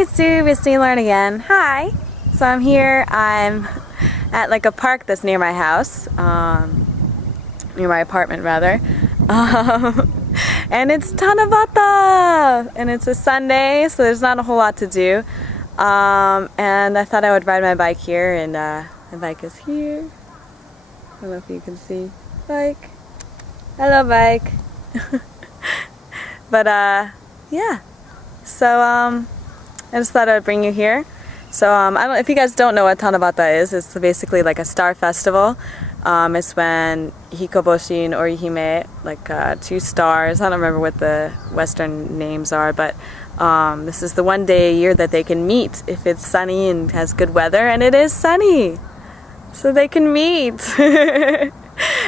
Hey YouTube, it's me, Lauren again. Hi. So I'm here. I'm at like a park that's near my house, near my apartment rather, and it's Tanabata, and it's a Sunday, so there's not a whole lot to do. And I thought I would ride my bike here, and my bike is here. I don't know if you can see. Bike. Hello, bike. But yeah. So I just thought I'd bring you here. So I don't, if you guys don't know what Tanabata is, it's basically like a star festival. It's when Hikoboshi and Orihime, like 2 stars, I don't remember what the Western names are, but this is the one day a year that they can meet if it's sunny and has good weather, and it is sunny, so they can meet. And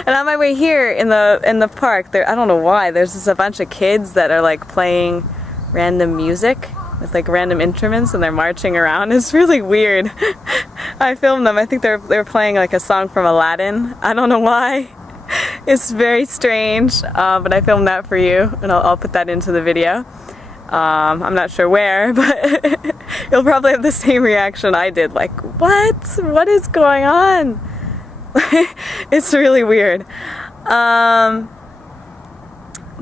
on my way here in the park, there, I don't know why, there's just a bunch of kids that are like playing random music with like random instruments, and they're marching around. It's really weird. I filmed them. I think they're playing like a song from Aladdin. I don't know why. It's very strange, but I filmed that for you, and I'll put that into the video. I'm not sure where, but you'll probably have the same reaction I did, like, what is going on? It's really weird.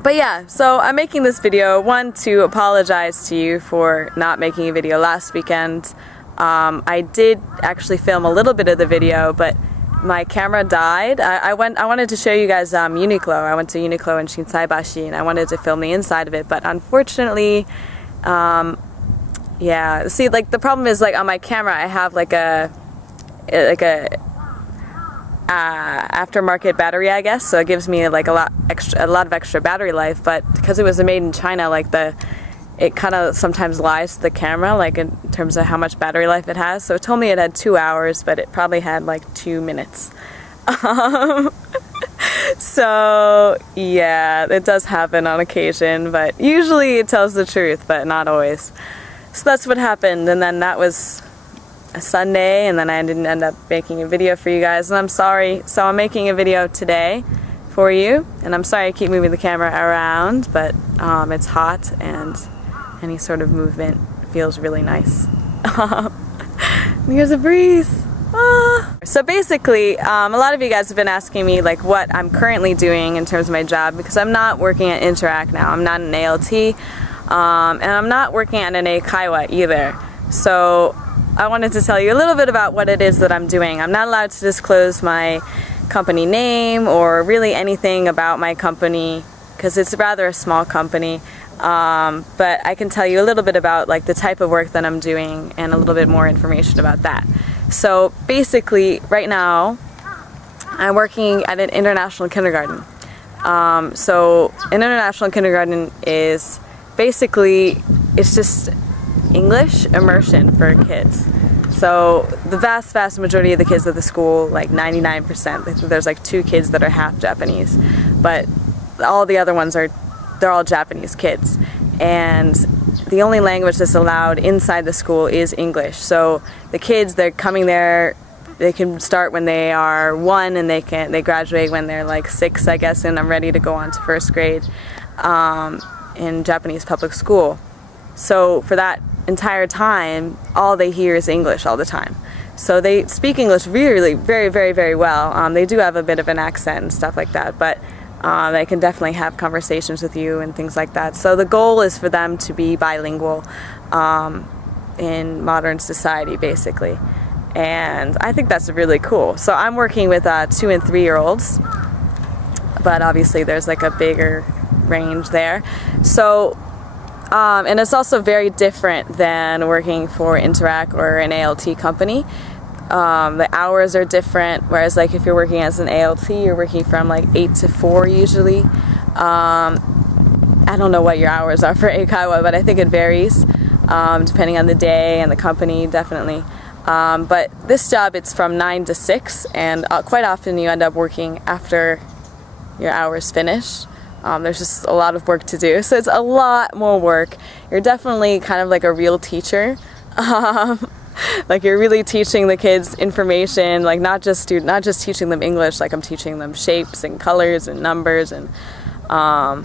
But yeah, so I'm making this video, one, to apologize to you for not making a video last weekend. I did actually film a little bit of the video, but my camera died. I wanted to show you guys Uniqlo. I went to Uniqlo in Shinsaibashi, and I wanted to film the inside of it, but unfortunately, yeah, see, like, the problem is, like, on my camera I have like a aftermarket battery, I guess, so it gives me like a lot of extra battery life. But because it was made in China, like it kind of sometimes lies to the camera, like in terms of how much battery life it has. So it told me it had 2 hours, but it probably had like 2 minutes. So yeah, it does happen on occasion, but usually it tells the truth, but not always. So that's what happened, and then that was a Sunday, and then I didn't end up making a video for you guys, and I'm sorry. So I'm making a video today for you, and I'm sorry I keep moving the camera around, but it's hot, and any sort of movement feels really nice. Here's a breeze. Ah. So basically, a lot of you guys have been asking me like what I'm currently doing in terms of my job, because I'm not working at Interact now. I'm not an ALT, and I'm not working at an Eikaiwa either. So I wanted to tell you a little bit about what it is that I'm doing. I'm not allowed to disclose my company name or really anything about my company because it's rather a small company, but I can tell you a little bit about like the type of work that I'm doing and a little bit more information about that. So basically right now I'm working at an international kindergarten. So an international kindergarten is basically, it's just English immersion for kids. So the vast majority of the kids at the school, like 99%, I think there's like 2 kids that are half Japanese, but all the other ones they're all Japanese kids. And the only language that's allowed inside the school is English. So the kids, they're coming there, they can start when they are 1, and they graduate when they're like 6, I guess, and I'm ready to go on to 1st grade in Japanese public school. So for that entire time, all they hear is English all the time. So they speak English really, very well. They do have a bit of an accent and stuff like that, but they can definitely have conversations with you and things like that. So the goal is for them to be bilingual in modern society, basically. And I think that's really cool. So I'm working with 2- and 3-year-olds, but obviously there's like a bigger range there. So and it's also very different than working for Interact or an ALT company. The hours are different, whereas like if you're working as an ALT, you're working from like 8 to 4 usually. I don't know what your hours are for Eikaiwa, but I think it varies depending on the day and the company, definitely. But this job, it's from 9 to 6, and quite often you end up working after your hours finish. There's just a lot of work to do, so it's a lot more work. You're definitely kind of like a real teacher. Like you're really teaching the kids information, like not just teaching them English, like I'm teaching them shapes and colors and numbers and all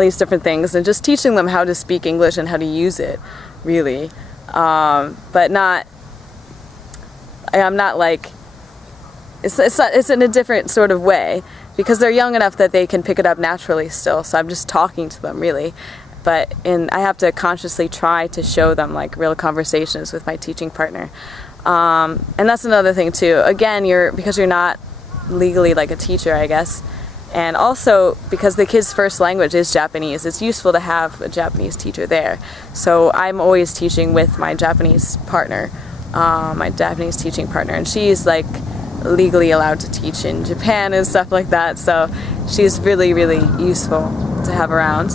these different things, and just teaching them how to speak English and how to use it. really, but not, I'm not like, it's in a different sort of way, because they're young enough that they can pick it up naturally still, so I'm just talking to them really. But I have to consciously try to show them like real conversations with my teaching partner. And that's another thing too. Again, because you're not legally like a teacher, I guess, and also because the kids' first language is Japanese, it's useful to have a Japanese teacher there. So I'm always teaching with my Japanese partner, my Japanese teaching partner, and she's like legally allowed to teach in Japan and stuff like that, so she's really, really useful to have around.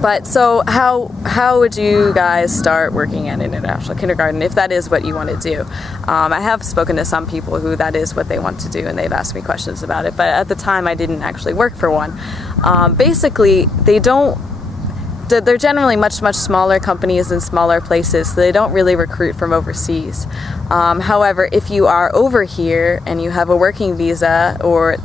But so how would you guys start working at an international kindergarten if that is what you want to do? I have spoken to some people who that is what they want to do, and they've asked me questions about it, but at the time I didn't actually work for one. Basically, they're generally much smaller companies in smaller places, so they don't really recruit from overseas. However, if you are over here and you have a working visa, or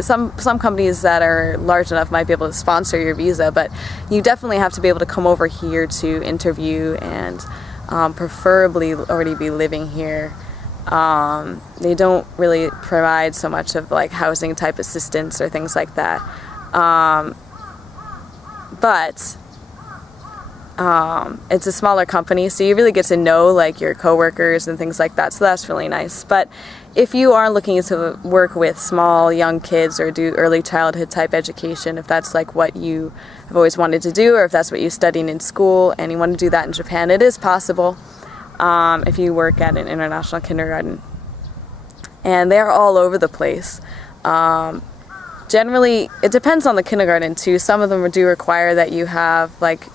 some companies that are large enough might be able to sponsor your visa, but you definitely have to be able to come over here to interview and preferably already be living here. They don't really provide so much of like housing type assistance or things like that. But it's a smaller company, so you really get to know like your coworkers and things like that, so that's really nice. But if you are looking to work with small young kids or do early childhood type education, if that's like what you have always wanted to do, or if that's what you studied in school and you want to do that in Japan, it is possible if you work at an international kindergarten. And they're all over the place. Generally, it depends on the kindergarten too. Some of them do require that you have like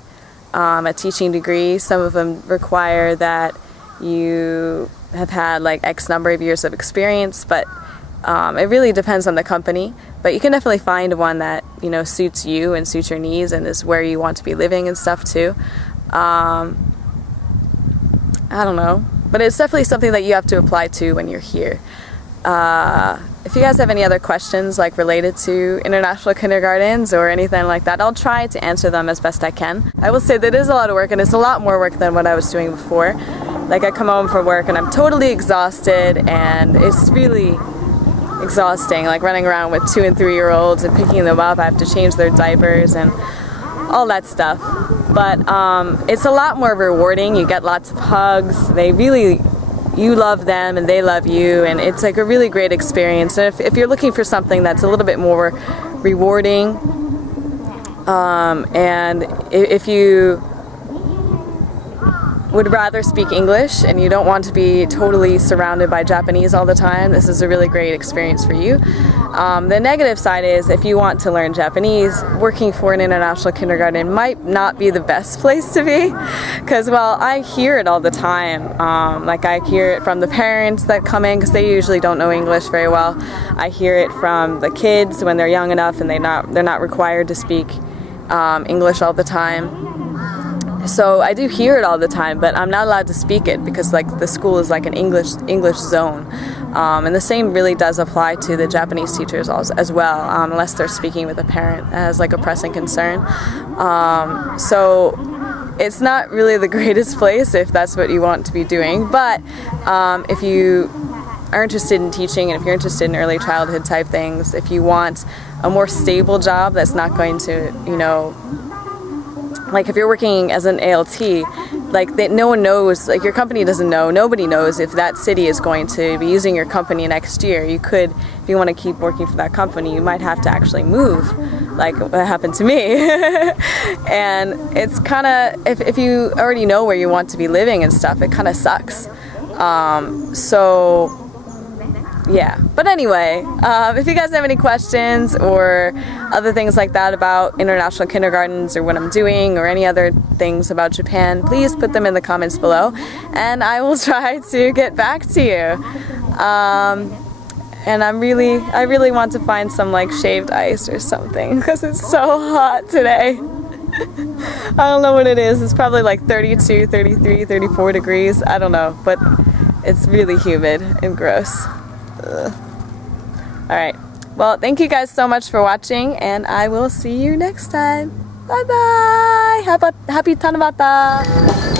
a teaching degree. Some of them require that you have had like X number of years of experience, but it really depends on the company. But you can definitely find one that, you know, suits you and suits your needs and is where you want to be living and stuff too. I don't know, but it's definitely something that you have to apply to when you're here. If you guys have any other questions like related to international kindergartens or anything like that, I'll try to answer them as best I can. I will say that it is a lot of work, and it's a lot more work than what I was doing before. Like I come home from work and I'm totally exhausted, and it's really exhausting, like running around with 2- and 3-year-olds and picking them up. I have to change their diapers and all that stuff. But it's a lot more rewarding. You get lots of hugs. You love them and they love you, and it's like a really great experience. And if you're looking for something that's a little bit more rewarding, and if you would rather speak English and you don't want to be totally surrounded by Japanese all the time, this is a really great experience for you. The negative side is if you want to learn Japanese, working for an international kindergarten might not be the best place to be, because, well, I hear it all the time. Like I hear it from the parents that come in because they usually don't know English very well. I hear it from the kids when they're young enough and they're not required to speak English all the time. So I do hear it all the time, but I'm not allowed to speak it because like the school is like an English zone. And the same really does apply to the Japanese teachers as well, unless they're speaking with a parent as like a pressing concern. So it's not really the greatest place if that's what you want to be doing. But if you are interested in teaching, and if you're interested in early childhood type things, if you want a more stable job that's not going to, you know, like if you're working as an ALT, like no one knows, like your company doesn't know, nobody knows if that city is going to be using your company next year. You could, if you want to keep working for that company, you might have to actually move, like what happened to me. And it's kind of, if you already know where you want to be living and stuff, it kind of sucks. So yeah, but anyway, if you guys have any questions or other things like that about international kindergartens or what I'm doing or any other things about Japan, please put them in the comments below and I will try to get back to you. And I really want to find some like shaved ice or something because it's so hot today. I don't know what it is. It's probably like 32, 33, 34 degrees. I don't know, but it's really humid and gross. Alright, well, thank you guys so much for watching, and I will see you next time. Bye bye. Happy Tanabata.